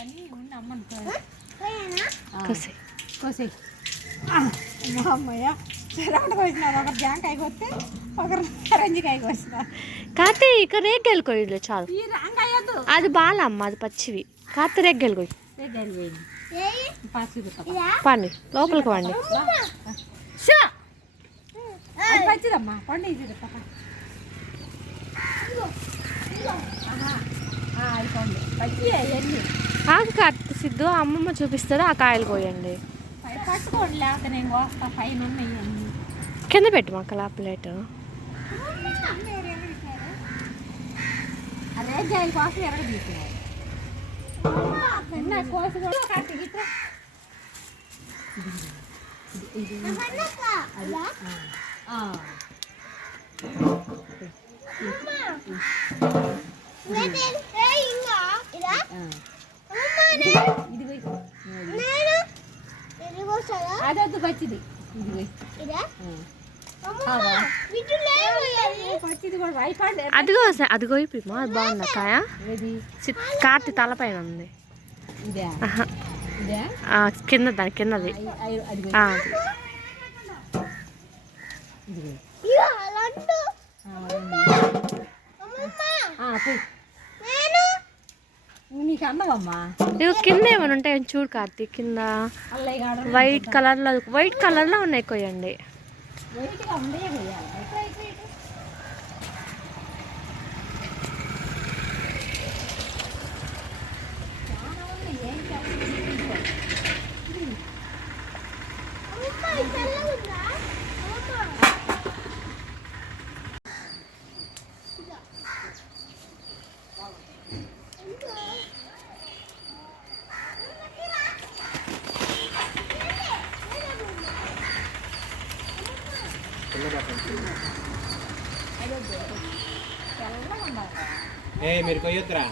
అని ఉండి అమ్మని కోసి అమ్మయ్య రౌండ్కి వచ్చినారు. ఒకరు జాంకాయ కొస్తే ఒకరు రంజికాయ కోసిన. కాతే ఇక రేగ్గాయలు కొయ్యలే చాలు. ఈ రాంగాయద్దు అది బాలమ్మ, అది పచ్చివి. కాతే రేగ్గాయలు కొయ్యి. పండి లోపలికి పండి. అది మంచిదమ్మా, పండు ఇది పచ్చి అవన్నీ ఆకు కత్తి సిద్ధు అమ్మమ్మ చూపిస్తుంది, ఆ కాయలు కోయండి. పట్టుకోండి, లేకపోతే నేను కోస్తా. పైన ఉన్నాయి అన్నీ కింద పెట్టు మక్కల ప్లేట్. అదే జాయి కోసం ఎరగ తీసినారు. కోసి కూడా అదొద్దు పచ్చిది. అదిగో అదిగో ఇప్పమా, అది బాగుందా కాయ? కార్తి తలపైన ఉంది. కింద దాని కిందది. నీకు అందవమ్మా. ఇవి కింద ఏమైనా ఉంటాయని చూడు కార్తీక్. కింద వైట్ కలర్లో ఉన్నాయి, కొయ్యండి. మీరు కొయ్యొద్దురా.